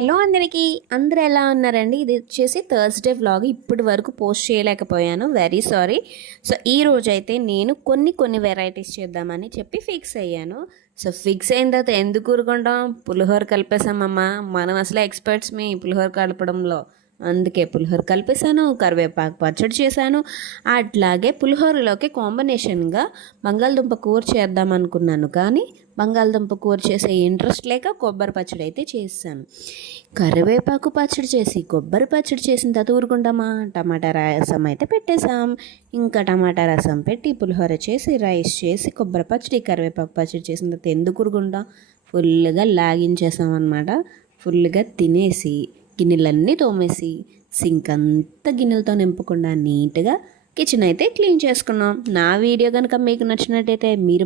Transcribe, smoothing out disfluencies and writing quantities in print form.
Hello అందరికీ, అందరూ ఎలా ఉన్నారండి? ఇది వచ్చేసి థర్స్‌డే వ్లాగ్. ఇప్పటి వరకు పోస్ట్ చేయలేకపోయాను. Very sorry. సో, ఈరోజైతే నేను కొన్ని వెరైటీస్ చేద్దామని చెప్పి ఫిక్స్ అయ్యాను. సో, ఫిక్స్ అయిన తర్వాత ఎందుకు ఊరుకుంటాం? పులిహోర కలిపేసామమ్మ. మనం అసలే ఎక్స్‌పర్ట్స్‌మి పులిహోర కలపడంలో. అందుకే పులిహోర కలిపేసాను, కరివేపాకు పచ్చడి చేశాను. అట్లాగే పులిహోరలోకి కాంబినేషన్‌గా బంగాళదుంప కూర చేద్దాం అనుకున్నాను. కానీ బంగాళదుంప కూర చేసే ఇంట్రెస్ట్ లేక కొబ్బరి పచ్చడి అయితే చేశాను. కరివేపాకు పచ్చడి చేసి కొబ్బరి పచ్చడి చేసిన తర్వాత ఊరుకుంటామా? టమాటా రసం అయితే పెట్టేసాం. ఇంకా టమాటా రసం పెట్టి పులిహోర చేసి రైస్ చేసి కొబ్బరి పచ్చడి కరివేపాకు పచ్చడి చేసిన తర్వాత ఎందుకు ఊరుకుంటాం? ఫుల్గా లాగించేసాం అనమాట. ఫుల్గా తినేసి గిన్నెలన్నీ తోమేసి సింక్ అంతా గిన్నెలతో నింపకుండా నీట్గా కిచెన్ అయితే క్లీన్ చేసుకున్నాం. నా వీడియో కనుక మీకు నచ్చినట్టయితే మీరు